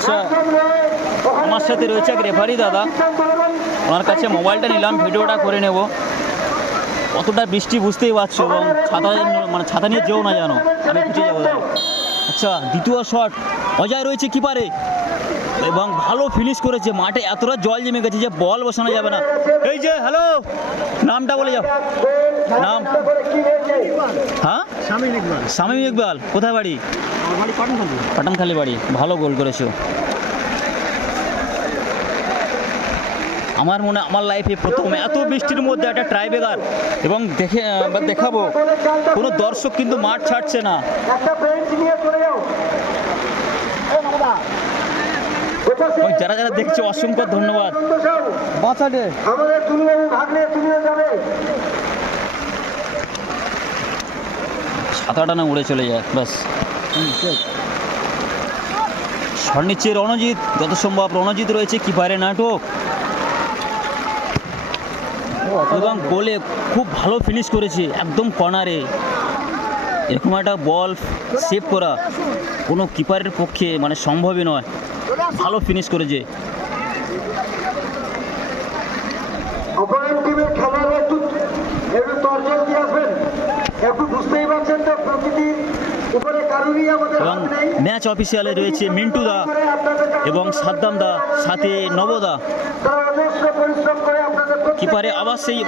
আচ্ছা, আমার সাথে রয়েছে এক রেফারি দাদা, ওনার কাছে মোবাইলটা নিলাম, ভিডিওটা করে নেব। কতটা বৃষ্টি বুঝতেই পারছো, এবং ছাতা নিয়ে যেও না জানো, আমি পিছিয়ে যাবো। আচ্ছা, দ্বিতীয় শট অজয় রয়েছে কিপারে এবং ভালো ফিনিশ করেছে। মাঠে এতটা জল জমে গেছে যে বল বসানো যাবে না। এই যে হ্যালো, নামটা বলে যাও। নাম? হ্যাঁ, শামীম ইকবাল। কোথায় বাড়ি? পাঠানখালী বাড়ি। ভালো গোল করেছো। আমার মনে আমার লাইফে প্রথম এত বৃষ্টির মধ্যে একটা ট্রাইবেকার, এবং দেখাবো কোনো দর্শক কিন্তু মাঠ ছাড়ছে না। যারা যারা দেখছে অসংখ্য ধন্যবাদ। ছাতাটা না উড়ে চলে যায়, বাস। শট নিচ্ছে রণজিৎ, যত সম্ভব রণজিৎ রয়েছে কিপারে নাটক, এবং গোলে খুব ভালো ফিনিশ করেছে একদম কর্নারে। এরকম একটা বল সেভ করা কোনো কিপারের পক্ষে সম্ভবই নয়। ভালো ফিনিশ করেছে। এবং ম্যাচ অফিসিয়ালে রয়েছে মিন্টু দা এবং সাদ্দাম দা, সাথে নবদা। কিপারে আবার সেই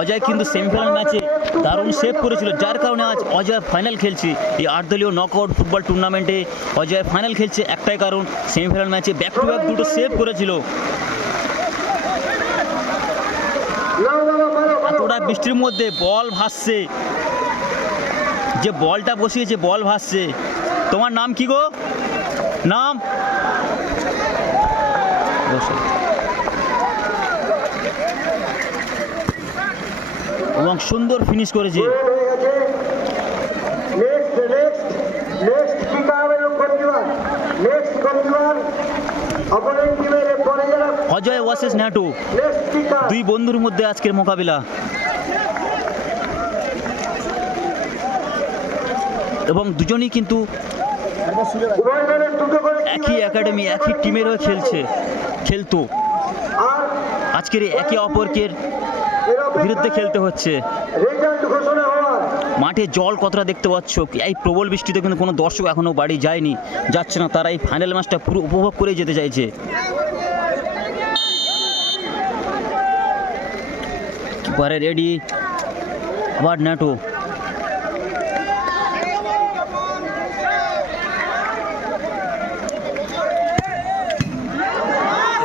অজয় কিন্তু সেমিফাইনাল ম্যাচে দারুণ সেভ করেছিল, যার কারণে আজ অজয় ফাইনাল খেলছে। এই 8 দলীয় নকআউট ফুটবল টুর্নামেন্টে অজয় ফাইনাল খেলছে একটাই কারণ, সেমিফাইনাল ম্যাচে ব্যাক টু ব্যাক দুটো সেভ করেছিল। এতটা বৃষ্টির মধ্যে বল ভাসছে, যে বলটা বসিয়েছে বল ভাসছে। তোমার নাম কি গো? নাম? এবং সুন্দর ফিনিশ করেছে। অজয় ওয়ার্সেস নাটু, দুই বন্ধুর মধ্যে আজকের মোকাবিলা। এবং দুজনই কিন্তু একই একাডেমি, একই টিমের হয়ে খেলতো। আজকের একে অপরকে বিরুদ্ধে খেলতে হচ্ছে। মাঠে জল কতটা দেখতে পাচ্ছ। এই প্রবল বৃষ্টিতে কিন্তু কোনো দর্শক এখনো বাড়ি যাচ্ছে না। তারা এই ফাইনাল ম্যাচটা পুরো উপভোগ করে যেতে চাইছে। কিপারে রেডি, আবার নাটু।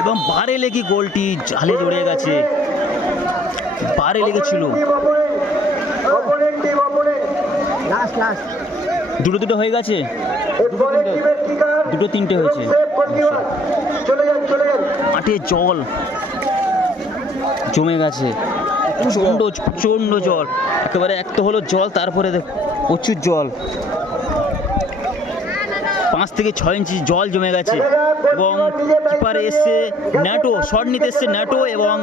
এবং বারে লেগে গোলটি জালে জড়ে গেছে, বারে লেগেছিল। দুটো হয়ে গেছে, দুটো তিনটে হয়েছে। মাঠে জল জমে গেছে, প্রচণ্ড জল। একেবারে এক তো হলো জল, তারপরে প্রচুর জল, 5 থেকে 6 ইঞ্চি জল জমে গেছে। এবং কিপারে এসছে ন্যাটো, শট নিতে এসছে ন্যাটো, এবং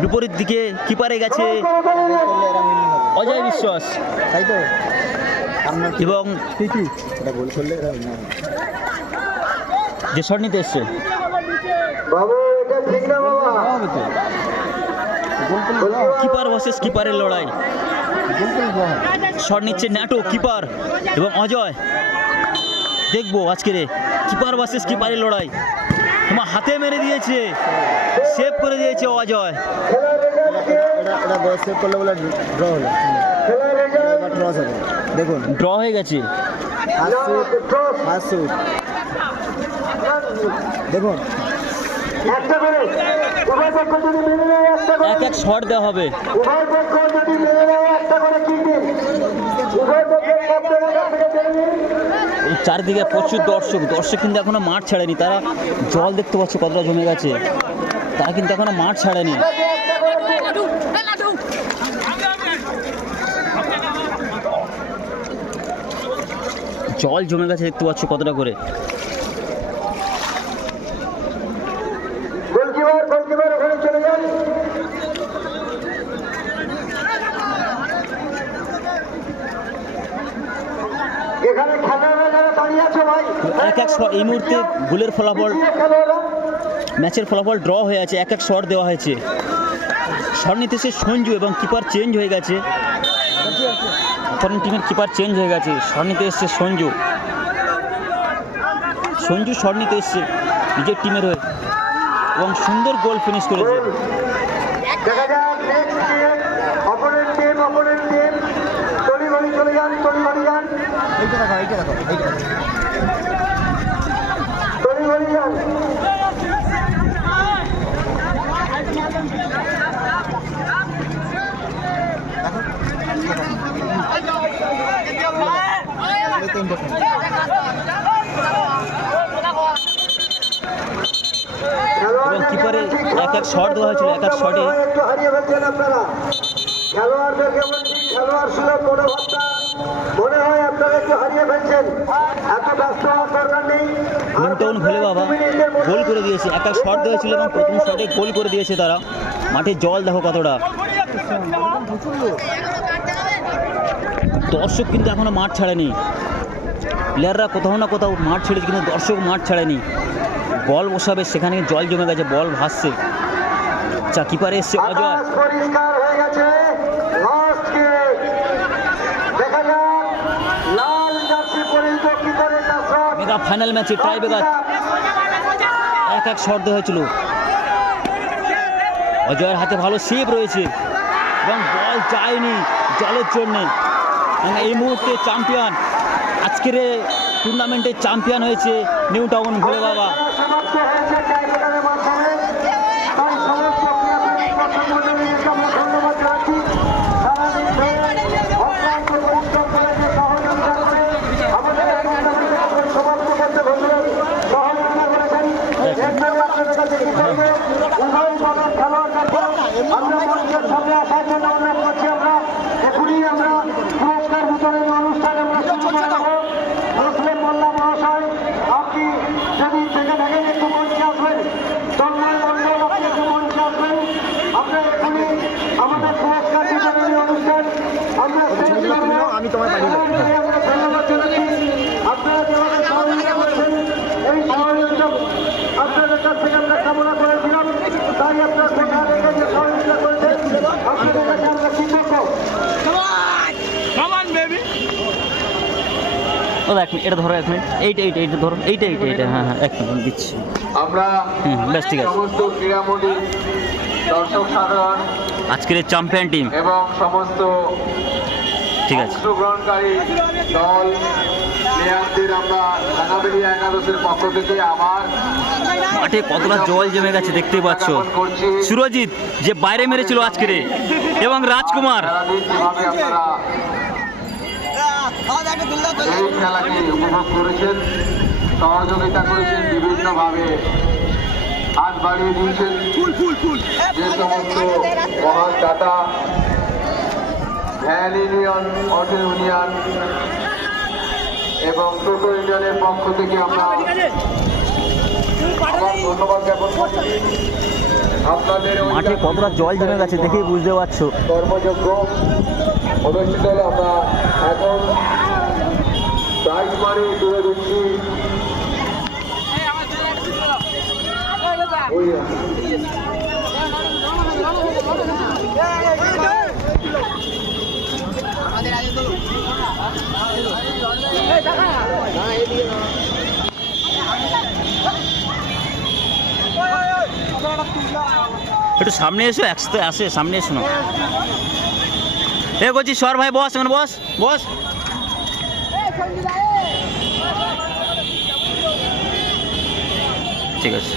বিপরীত দিকে কিপারে গেছে অজয় বিশ্বাস, তাই তো। এবং যে শট নিতে এসছে কিপার ভার্সেস কিপারের লড়াই। শট নিচ্ছে ন্যাটো, কিপার এবং অজয়। দেখবো আজকের কিপার ভার্সেস কিপারের লড়াই। তোমার হাতে মেরে দিয়েছে, সেভ করে দিয়েছে অজয়। দেখুন ড্র হয়ে গেছে, দেখুন এক শট দেওয়া হবে। চারিদিকে প্রচুর দর্শক কিন্তু এখনো মাঠ ছাড়েনি। তারা জল দেখতে পাচ্ছে কতটা জমে গেছে, তারা কিন্তু এখনো মাঠ ছাড়েনি। জল জমে গেছে, দেখতে পাচ্ছ কতটা করে। এখানে খেলার যারা দাঁড়িয়ে আছে এই মুহূর্তে গোলের ফলাফল, ম্যাচের ফলাফল ড্র হয়ে আছে, এক শট দেওয়া হয়েছে। শট নিতেছে সঞ্জু এবং কিপার চেঞ্জ হয়ে গেছে, অপোনেন্ট টিমের কিপার চেঞ্জ হয়ে গেছে। শট নিতে এসছে সঞ্জু শট নিতে এসছে নিজের টিমের হয়ে এবং সুন্দর গোল ফিনিশ করেছে। এবং কিপারে এক শট দেওয়া হয়েছিল, এক শটে একটু হারিয়ে ফেলছেন আপনারা। খেলোয়াড়দের কেমন খেলোয়াড় সুলভ মনোভাবটা মনে হয় আপনারা একটু হারিয়ে ফেলছেন। এত ব্যস্ত হওয়ার দরকার নেই। মুনটাউন ভোলে বাবা গোল করে দিয়েছে, এক শট দেওয়া ছিল এবং প্রথম শটে গোল করে দিয়েছে তারা। মাঠে জল দেখো কতটা, দর্শক কিন্তু এখনো মাঠ ছাড়েনি। প্লেয়াররা কোথাও না কোথাও মাঠ ছেড়েছে, কিন্তু দর্শক মাঠ ছাড়েনি। বল বসাবে, সেখানে জল জমে গেছে, বল ভাসছে। আচ্ছা, কিপারে এসছে অজয়। পরিষ্কার হয়ে গেছে। লাস্ট কিক দেখা যাক লাল জার্সি পরিহিত কিপারের শট। মেগা ফাইনাল ম্যাচে টাই ব্রেকার এক শট দেওয়া হয়েছিল। অজয়ের হাতে ভালো সেভ রয়েছে এবং বল যায়নি জলের জন্যে। এই মুহূর্তে চ্যাম্পিয়ন, আজকের টুর্নামেন্টের চ্যাম্পিয়ন হয়েছে নিউ টাউন ভোলে বাবা। সমাপ্ত হয়েছে টাই ব্রেকারের মাধ্যমে। তাই সমস্ত ধন্যবাদ জানাচ্ছি। সারাদিন ধরে অক্লান্ত পরিশ্রম করে যে সহযোগিতা করে আমাদের টুর্নামেন্টকে সমাপ্ত করতে সহযোগিতা করেছেন। এরপরে আপনাদের কাছে কৃতজ্ঞ। উভয় দলের খেলোয়াড়দেরকে আমরা মঞ্চের সামনে আসার জন্য অনুরোধ করছি। আমরা এখনই আমরা পুরস্কার বিতরণী অনুষ্ঠান আমরা শুরু করে দেবো। মুসলিম মোল্লা মহাশয়, আপনি যদি থেকে থাকেন একটু মঞ্চে আসবেন। তন্ময় মন্ডল, আপনি একটু মঞ্চে আসবেন। আমরা এখানে আমাদের পুরস্কার বিতরণী অনুষ্ঠান আমরা আমি তোমায় আমরা ধন্যবাদ জানাচ্ছি। আপনারা যেভাবে সহযোগিতা করছেন, এই সহযোগিতা আপনাদের কাছ থেকে আমরা কামনা করেছিলাম। তাই আপনার কোথা থেকে যে সহযোগিতা করেছেন আপনাদের কাছে আমরা কৃতজ্ঞ। ও এক মিনিট, এটা ধরো এক মিনিট, এইটা ধরো, এইটা হ্যাঁ এক মিনিট দিচ্ছি আমরা। বেশ ঠিক আছে। সমস্ত ক্রীড়ামন্ডলী, দর্শক সাধারণ, আজকের চ্যাম্পিয়ন টিম, এবং সমস্ত ঠিক আছে, অংশগ্রহণকারী দল প্লেয়ারদের আমরা রাঙাবেলিয়া একাদশের পক্ষ থেকে আবার মাঠে কতটা জল জমে গেছে দেখতেই পাচ্ছ। সুরজিৎ যে বাইরে মেরেছিল আজকের, এবং রাজকুমার। যেভাবে আপনারা এই খেলাকে উপভোগ করেছেন, সহযোগিতা করেছেন, বিভিন্নভাবে হাত বাড়িয়ে দিয়েছেন। যে সমস্ত মহান দাতা, ভ্যান ইউনিয়ন, অটো ইউনিয়ন এবং টোটো ইউনিয়নের পক্ষ থেকে আমরা আবার ধন্যবাদ জ্ঞাপন করছি। আপনাদের মাঠে কতটা জল জমে গেছে দেখেই বুঝতে পারছো। কর্মযোগ্য অনুষ্ঠিত হলে আমরা এখন প্রাইজ মানি তুলে দিচ্ছি। একটু সামনে এসো, একসাথে আসে, সামনে এসো না। বলছি সর ভাই, বস এখন, বস। ঠিক আছে,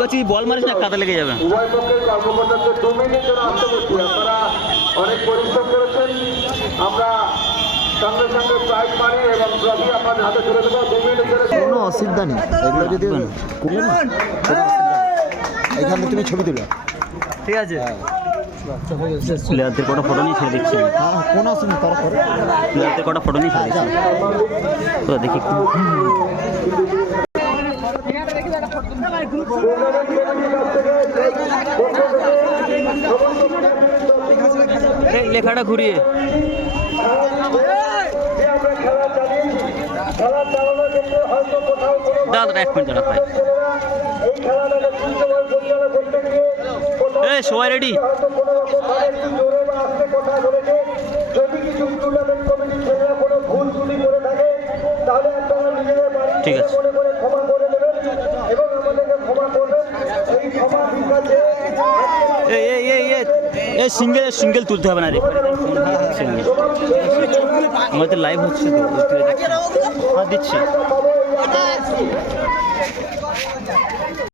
বলছি বল মারিস না, কাদা লেগে যাবে। উভয় পক্ষের কর্মকর্তাদের 2 মিনিটের জন্য আত্মবর্তী। আপনারা অনেক পরিশ্রম করেছেন। আমরা সঙ্গে সঙ্গে প্রাইজ মানি এবং ট্রফি আপনাদের হাতে তুলে দেবো। 2 মিনিটের জন্য কোনো অসুবিধা নেই। এগুলো যদি করবে না, এখানে তুমি ছবি তুলো, ঠিক আছে। প্লেয়ারদের কটা ফটো নিয়ে ছেড়ে দিচ্ছি, কোনো অসুবিধা নেই। তারপরে প্লেয়ারদের কটা ফটো নিয়ে ছেড়ে দিচ্ছি, তোরা দেখি একটু। এই লেখাটা ঘুরিয়ে খেলা চালানোর ক্ষেত্রে হয়তো কোথাও কোনো দাদা এক মিনিট দাঁড়া ভাই ছেলেরা এই খেলাটাকে সুন্দরভাবে পরিচালনা করতে গিয়ে কোথাও এই সবাই রেডি হয়তো কোনো রকম ভাবে একটু জোরে বা আস্তে কথা বলেছে। যদি কিছু টুর্নামেন্ট কমিটির ছেলেরা কোনো ভুল ত্রুটি করে থাকে তাহলে আপনারা নিজেদের বাড়ি ঠিক আছে। মনে করে ক্ষমা করে দেবেন এবং আমাদেরকে ক্ষমা করবেন। এই ক্ষমা বিকাশে এই সিঙ্গেল তুলতে হবে না রে আমাদের লাইভ হচ্ছে তো দিচ্ছি